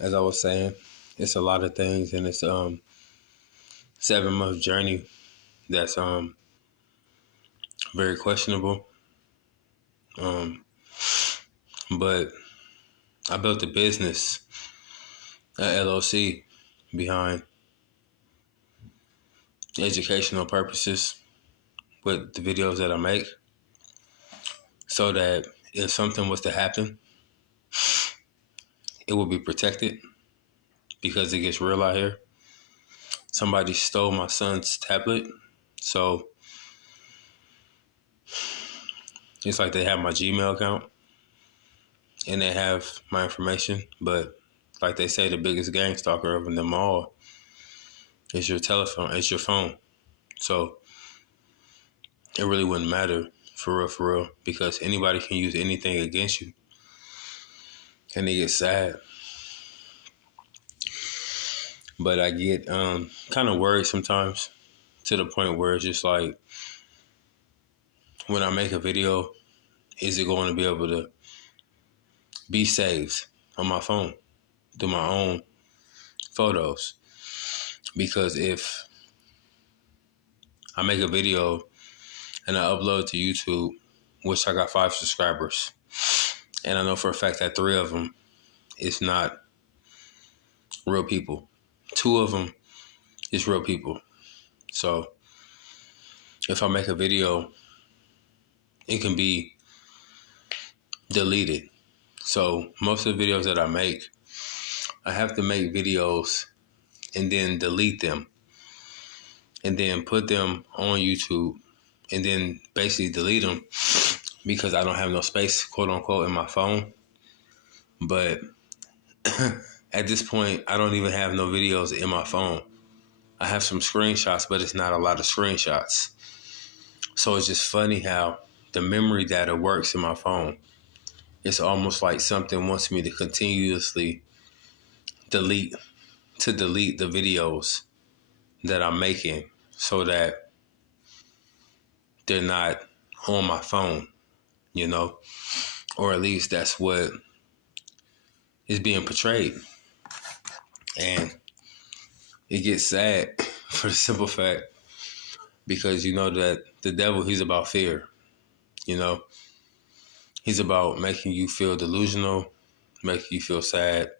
as I was saying, it's a lot of things, and it's 7 month journey that's very questionable. Um, but I built a business, a LLC, behind educational purposes with the videos that I make, so that if something was to happen, it will be protected because it gets real out here. Somebody stole my son's tablet, so it's like they have my Gmail account and they have my information, but like they say, the biggest gang stalker of them all is your telephone, it's your phone. So it really wouldn't matter for real, because anybody can use anything against you. And they get sad. But I get kind of worried sometimes, to the point where it's just like, when I make a video, is it going to be able to be saved on my phone through my own photos? Because if I make a video and I upload to YouTube, which I got 5 subscribers, and I know for a fact that 3 of them is not real people. 2 of them is real people. So if I make a video, it can be deleted. So most of the videos that I make, I have to make videos and then delete them and then put them on YouTube and then basically delete them because I don't have no space, quote unquote, in my phone. But at this point, I don't even have no videos in my phone. I have some screenshots, but it's not a lot of screenshots. So it's just funny how the memory data works in my phone. It's almost like something wants me to continuously delete the videos that I'm making so that they're not on my phone, you know? Or at least that's what is being portrayed. And it gets sad for the simple fact, because you know that the devil, he's about fear, you know? He's about making you feel delusional, making you feel sad,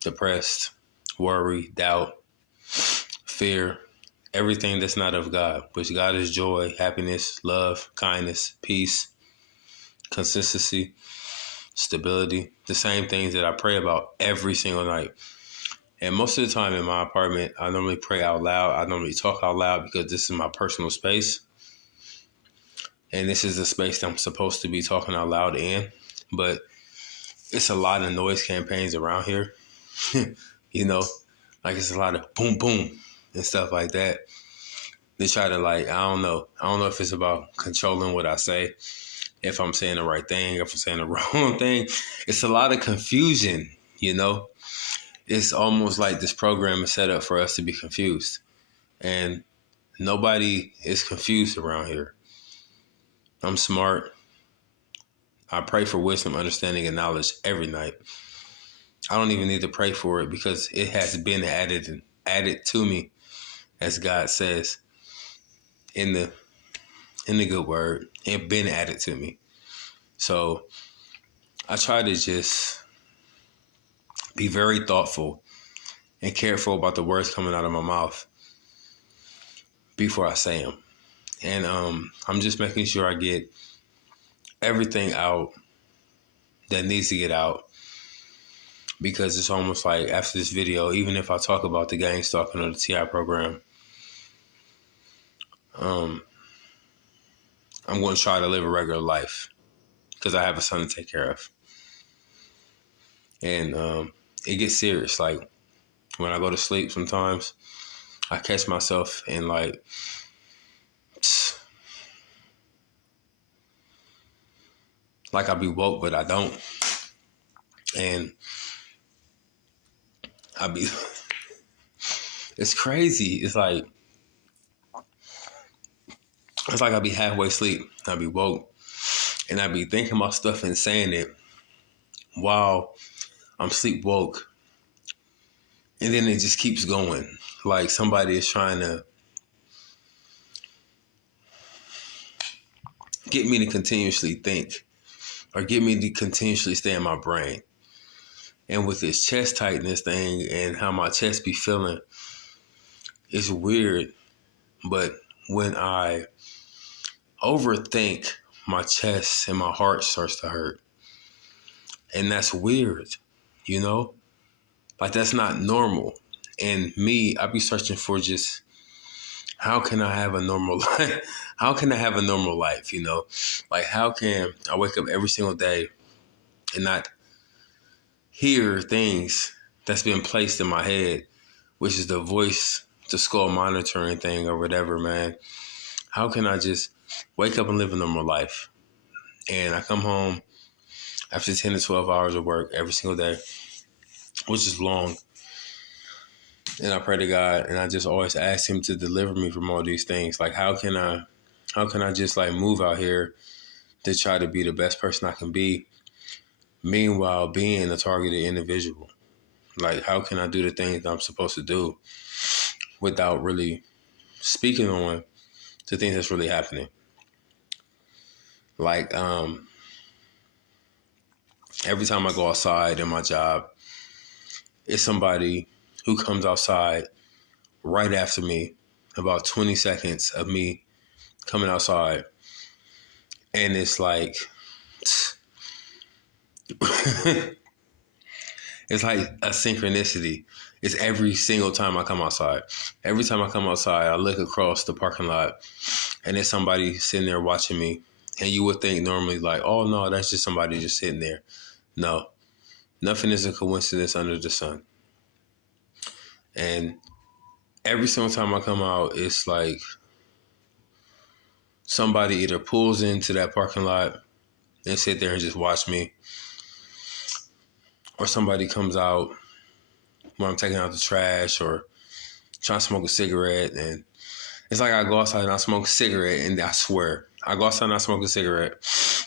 depressed, worry, doubt, fear, everything that's not of God, which God is joy, happiness, love, kindness, peace, consistency, stability, the same things that I pray about every single night. And most of the time in my apartment, I normally pray out loud. I normally talk out loud because this is my personal space. And this is the space that I'm supposed to be talking out loud in. But it's a lot of noise campaigns around here. You know, like it's a lot of boom, boom and stuff like that. They try to I don't know if it's about controlling what I say, if I'm saying the right thing, if I'm saying the wrong thing. It's a lot of confusion, you know. It's almost like this program is set up for us to be confused. And nobody is confused around here. I'm smart. I pray for wisdom, understanding, and knowledge every night. I don't even need to pray for it because it has been added to me, as God says in the good word. It's been added to me. So I try to just be very thoughtful and careful about the words coming out of my mouth before I say them. And I'm just making sure I get everything out that needs to get out, because it's almost like after this video, even if I talk about the GangStalking or the TI program, I'm going to try to live a regular life because I have a son to take care of. And it gets serious. Like when I go to sleep sometimes, I catch myself in like I be woke, but I don't. And I be, it's crazy. It's like I be halfway asleep. I be woke. And I be thinking about stuff and saying it while I'm sleep woke. And then it just keeps going. Like somebody is trying to get me to continuously think or get me to continuously stay in my brain. And with this chest tightness thing and how my chest be feeling, it's weird. But when I overthink, my chest and my heart starts to hurt. And that's weird, you know? Like that's not normal. And me, I be searching for just how can I have a normal life? How can I have a normal life, you know? Like how can I wake up every single day and not hear things that's been placed in my head, which is the voice to skull monitoring thing or whatever, man. How can I just wake up and live a normal life? And I come home after 10 to 12 hours of work every single day, which is long. And I pray to God and I just always ask him to deliver me from all these things. Like how can I just like move out here to try to be the best person I can be, meanwhile being a targeted individual? Like how can I do the things that I'm supposed to do without really speaking on the things that's really happening? Like every time I go outside in my job, it's somebody who comes outside right after me, about 20 seconds of me coming outside. And it's like, it's like a synchronicity. It's every single time I come outside. Every time I come outside, I look across the parking lot and there's somebody sitting there watching me. And you would think normally like, oh no, that's just somebody just sitting there. No, nothing is a coincidence under the sun. And every single time I come out, it's like somebody either pulls into that parking lot and sit there and just watch me, or somebody comes out when I'm taking out the trash or trying to smoke a cigarette. And it's like I go outside and I smoke a cigarette, and I swear, I go outside and I smoke a cigarette,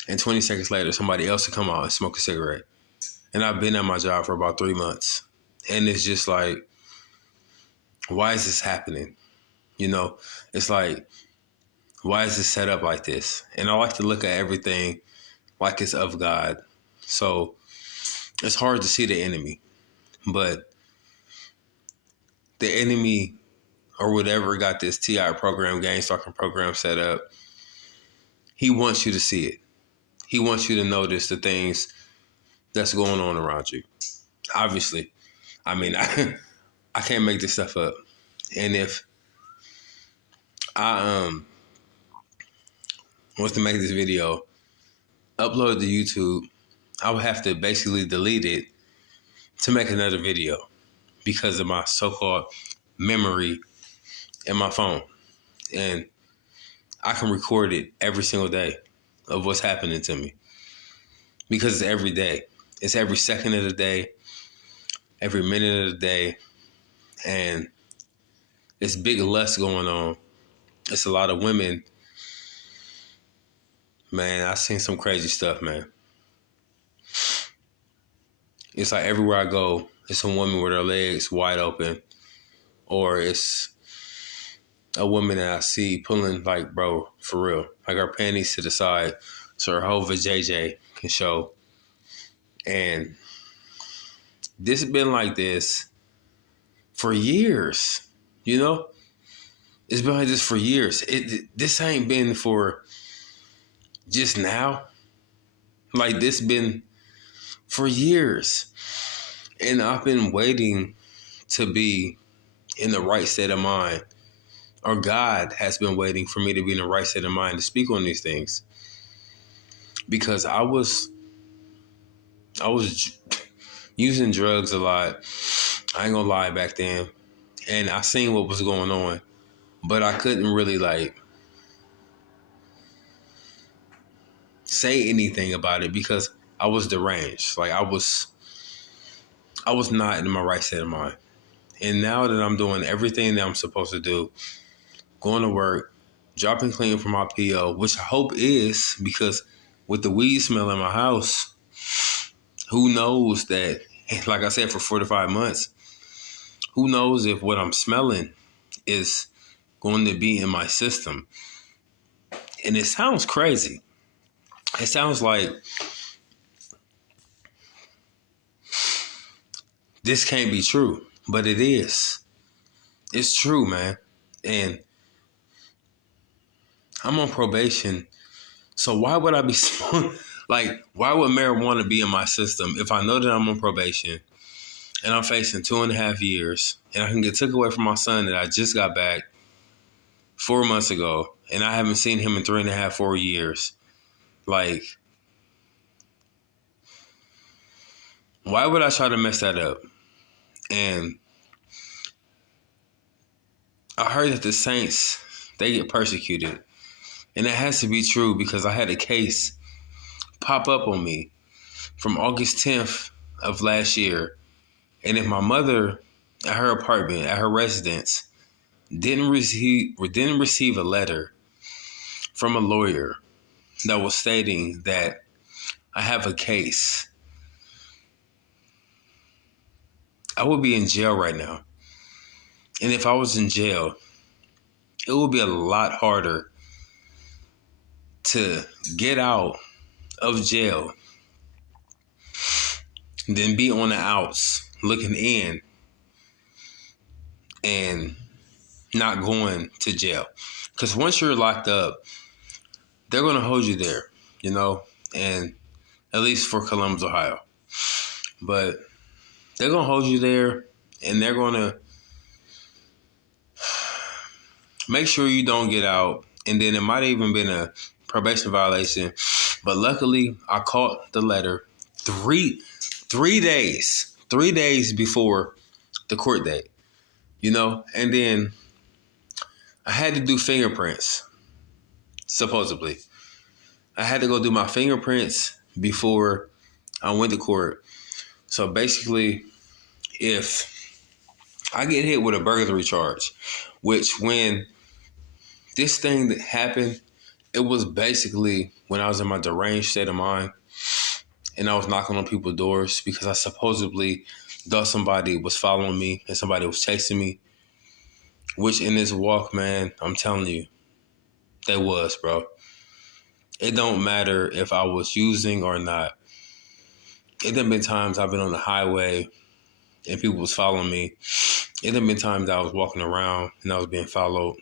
and 20 seconds later, somebody else will come out and smoke a cigarette. And I've been at my job for about 3 months. And it's just like, why is this happening? You know, it's like, why is this set up like this? And I like to look at everything like it's of God. So it's hard to see the enemy. But the enemy or whatever got this TI program, GangStalking program set up, he wants you to see it. He wants you to notice the things that's going on around you. Obviously, I mean, I can't make this stuff up. And if I was to make this video, upload it to YouTube, I would have to basically delete it to make another video because of my so-called memory in my phone. And I can record it every single day of what's happening to me because it's every day. It's every second of the day, every minute of the day. And it's big lust going on. It's a lot of women. Man, I've seen some crazy stuff, man. It's like everywhere I go, it's a woman with her legs wide open. Or it's a woman that I see pulling, like, bro, for real. Like her panties to the side so her whole vajayjay can show. And this has been like this for years, you know? It's been like this for years. This ain't been for just now. Like this been for years. And I've been waiting to be in the right state of mind. Or God has been waiting for me to be in the right state of mind to speak on these things. Because I was using drugs a lot. I ain't gonna lie back then. And I seen what was going on. But I couldn't really like say anything about it because I was deranged. Like I was not in my right state of mind. And now that I'm doing everything that I'm supposed to do, going to work, dropping clean from my PO, which I hope is, because with the weed smell in my house, who knows that, like I said, for 4 to 5 months, Who knows if what I'm smelling is going to be in my system? And it sounds crazy. It sounds like this can't be true, but it is. It's true, man. And I'm on probation. So why would I be like, why would marijuana be in my system if I know that I'm on probation and I'm facing 2.5 years and I can get took away from my son that I just got back 4 months ago and I haven't seen him in 3.5, 4 years? Like, why would I try to mess that up? And I heard that the saints, they get persecuted. And it has to be true because I had a case pop up on me from August 10th of last year. And if my mother at her apartment, at her residence, didn't receive a letter from a lawyer that was stating that I have a case, I would be in jail right now. And if I was in jail, it would be a lot harder to get out of jail than be on the outs looking in and not going to jail. Because once you're locked up, they're going to hold you there, and at least for Columbus, Ohio. But they're going to hold you there and they're going to make sure you don't get out. And then it might have even been a probation violation. But luckily, I caught the letter three days before the court date, and then I had to do fingerprints, supposedly. I had to go do my fingerprints before I went to court. So basically, if I get hit with a burglary charge, which when this thing that happened, it was basically when I was in my deranged state of mind and I was knocking on people's doors because I supposedly thought somebody was following me and somebody was chasing me, which in this walk, man, I'm telling you, they was, bro. It don't matter if I was using or not. It done been times I've been on the highway and people was following me. It done been times I was walking around and I was being followed.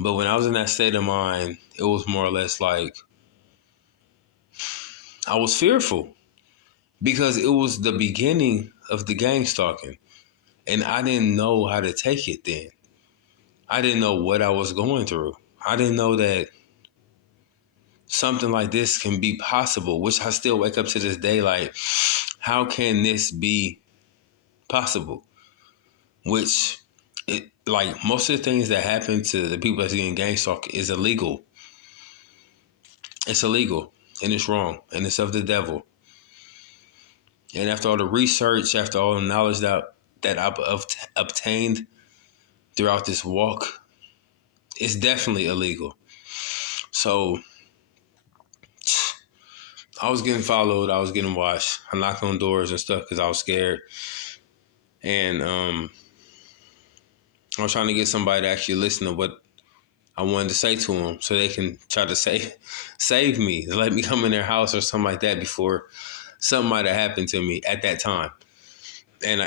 But when I was in that state of mind, it was more or less like I was fearful because it was the beginning of the gang stalking. And I didn't know how to take it then. I didn't know what I was going through. I didn't know that something like this can be possible, which I still wake up to this day like, how can this be possible? Which, like most of the things that happen to the people that's getting gang stalked is illegal. It's illegal and it's wrong and it's of the devil. And after all the research, after all the knowledge that I've obtained throughout this walk, it's definitely illegal. So I was getting followed. I was getting watched. I knocked on doors and stuff because I was scared. And I was trying to get somebody to actually listen to what I wanted to say to them so they can try to save me, let me come in their house or something like that before something might have happened to me at that time. And I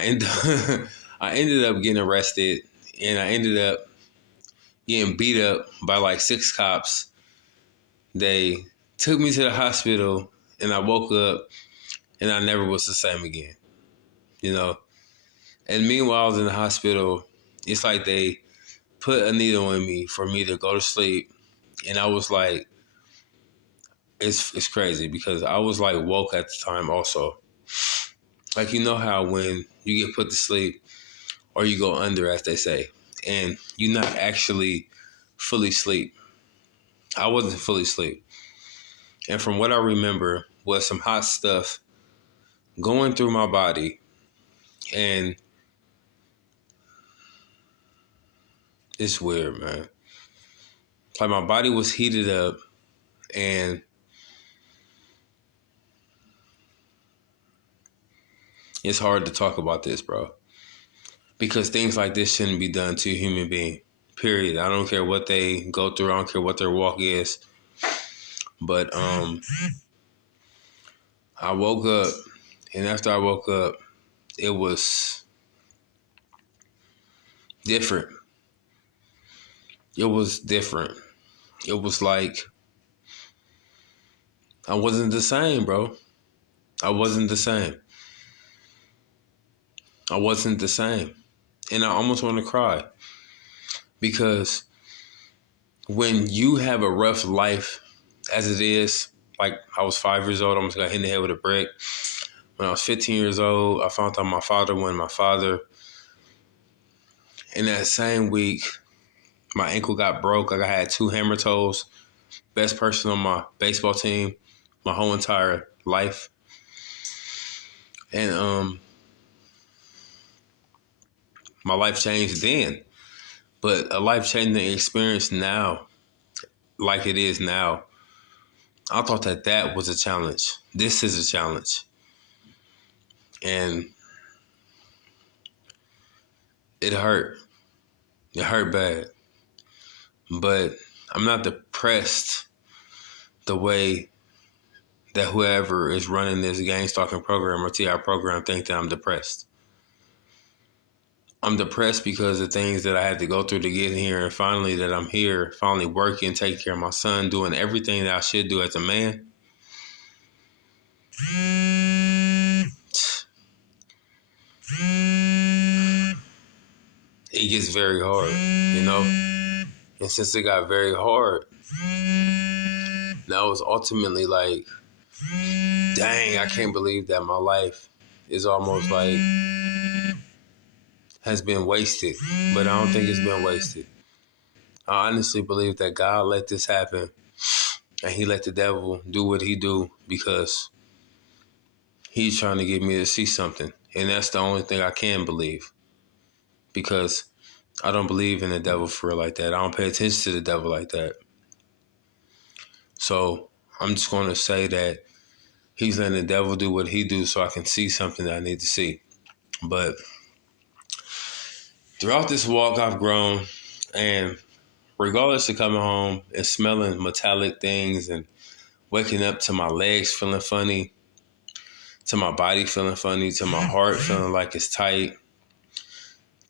ended up getting arrested, and I ended up getting beat up by like 6 cops. They took me to the hospital, and I woke up, and I never was the same again, And meanwhile, I was in the hospital. It's like they put a needle in me for me to go to sleep, and I was like, it's crazy because I was like woke at the time also. Like, how when you get put to sleep or you go under, as they say, and you're not actually fully asleep. I wasn't fully asleep. And from what I remember was some hot stuff going through my body, and it's weird, man. Like my body was heated up, and It's hard to talk about this, bro, because things like this shouldn't be done to a human being. Period. I don't care what they go through. I don't care what their walk is. But I woke up, and after I woke up, it was different. It was different. It was like I wasn't the same, bro. I wasn't the same. I wasn't the same. And I almost want to cry because when you have a rough life as it is, like I was 5 years old, I almost got hit in the head with a brick. When I was 15 years old, I found out my father wasn't my father. In that same week, my ankle got broke. I had 2 hammer toes. Best person on my baseball team my whole entire life. And my life changed then. But a life-changing experience now, like it is now, I thought that was a challenge. This is a challenge. And it hurt. It hurt bad. But I'm not depressed the way that whoever is running this GangStalking program or TI program think that I'm depressed. I'm depressed because of things that I had to go through to get here, and finally that I'm here, finally working, taking care of my son, doing everything that I should do as a man. It gets very hard, you know? And since it got very hard, now it's ultimately like, dang, I can't believe that my life is almost like has been wasted. But I don't think it's been wasted. I honestly believe that God let this happen and he let the devil do what he do because he's trying to get me to see something. And that's the only thing I can believe, because I don't believe in the devil for real like that. I don't pay attention to the devil like that. So I'm just going to say that he's letting the devil do what he do so I can see something that I need to see. But throughout this walk, I've grown, and regardless of coming home and smelling metallic things and waking up to my legs feeling funny, to my body feeling funny, to my heart feeling like it's tight,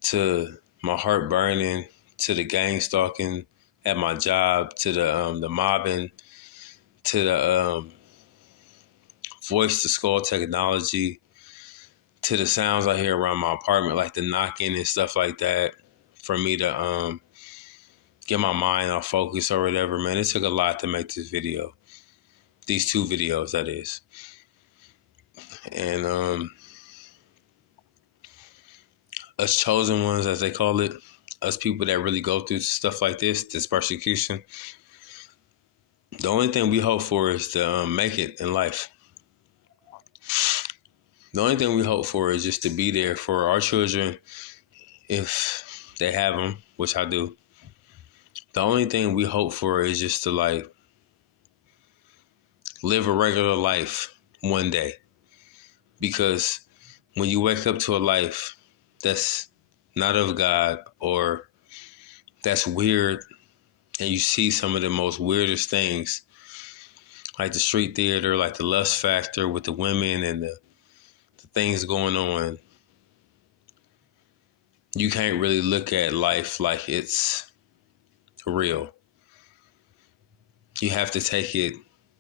to my heart burning, to the gang stalking at my job, to the mobbing, to the voice to skull technology, to the sounds I hear around my apartment, like the knocking and stuff like that, for me to get my mind off focus or whatever. Man, it took a lot to make this video. These 2 videos, that is. And us chosen ones, as they call it, us people that really go through stuff like this persecution, the only thing we hope for is to make it in life. The only thing we hope for is just to be there for our children if they have them, which I do. The only thing we hope for is just to like live a regular life one day. Because when you wake up to a life that's not of God, or that's weird, and you see some of the most weirdest things, like the street theater, like the lust factor with the women and the things going on, you can't really look at life like it's real. You have to take it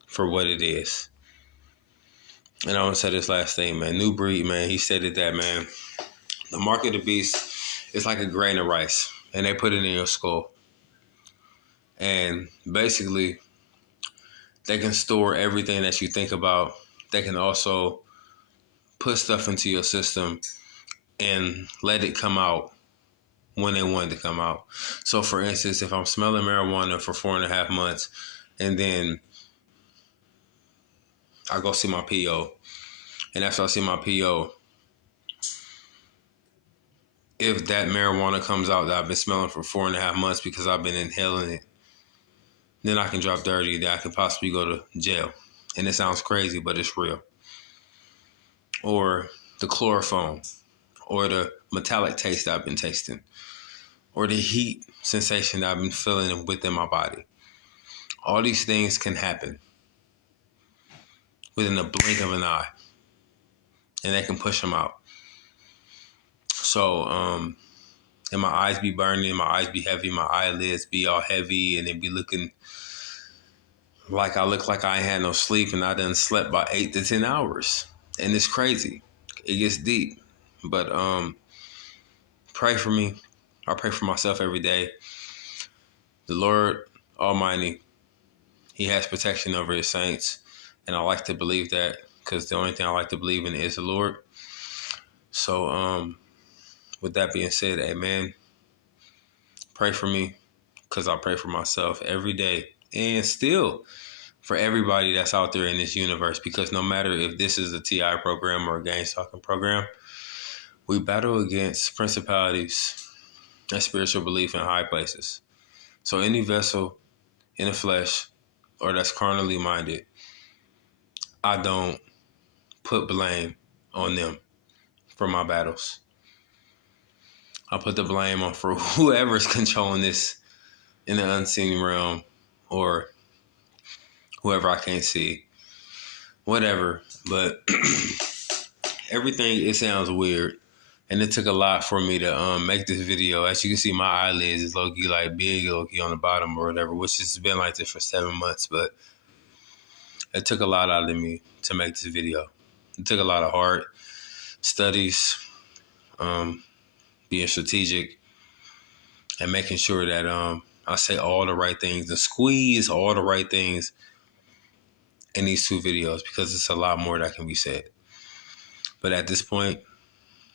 for what it is. And I want to say this last thing, man. New Breed, man, he said it that, man, the mark of the beast is like a grain of rice, and they put it in your skull. And basically, they can store everything that you think about. They can also put stuff into your system and let it come out when they want it to come out. So, for instance, if I'm smelling marijuana for 4.5 months, and then I go see my PO, and after I see my PO, if that marijuana comes out that I've been smelling for 4.5 months because I've been inhaling it, then I can drop dirty, that I could possibly go to jail. And it sounds crazy, but it's real. Or the chloroform or the metallic taste that I've been tasting or the heat sensation that I've been feeling within my body. All these things can happen within a blink of an eye, and they can push them out. So, and my eyes be burning, my eyes be heavy, my eyelids be all heavy, and it be looking like I look like I ain't had no sleep, and I done slept by 8 to 10 hours. And it's crazy. It gets deep. But pray for me. I pray for myself every day. The Lord Almighty, He has protection over His saints. And I like to believe that, because the only thing I like to believe in is the Lord. So with that being said, amen. Pray for me, because I pray for myself every day. And still for everybody that's out there in this universe, because no matter if this is a TI program or a GangStalking program, we battle against principalities and spiritual belief in high places. So any vessel in the flesh or that's carnally minded, I don't put blame on them for my battles. I put the blame on for whoever's controlling this in the unseen realm, or whoever I can't see, whatever. But everything, it sounds weird. And it took a lot for me to make this video. As you can see, my eyelids is low-key like big, low-key on the bottom or whatever, which has been like this for 7 months. But it took a lot out of me to make this video. It took a lot of hard studies, being strategic, and making sure that I say all the right things and squeeze all the right things in these 2 videos, because it's a lot more that can be said. But at this point,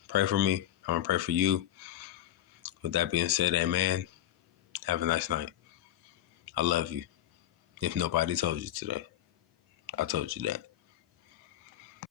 pray for me. I'm going to pray for you. With that being said, amen. Have a nice night. I love you. If nobody told you today, I told you that.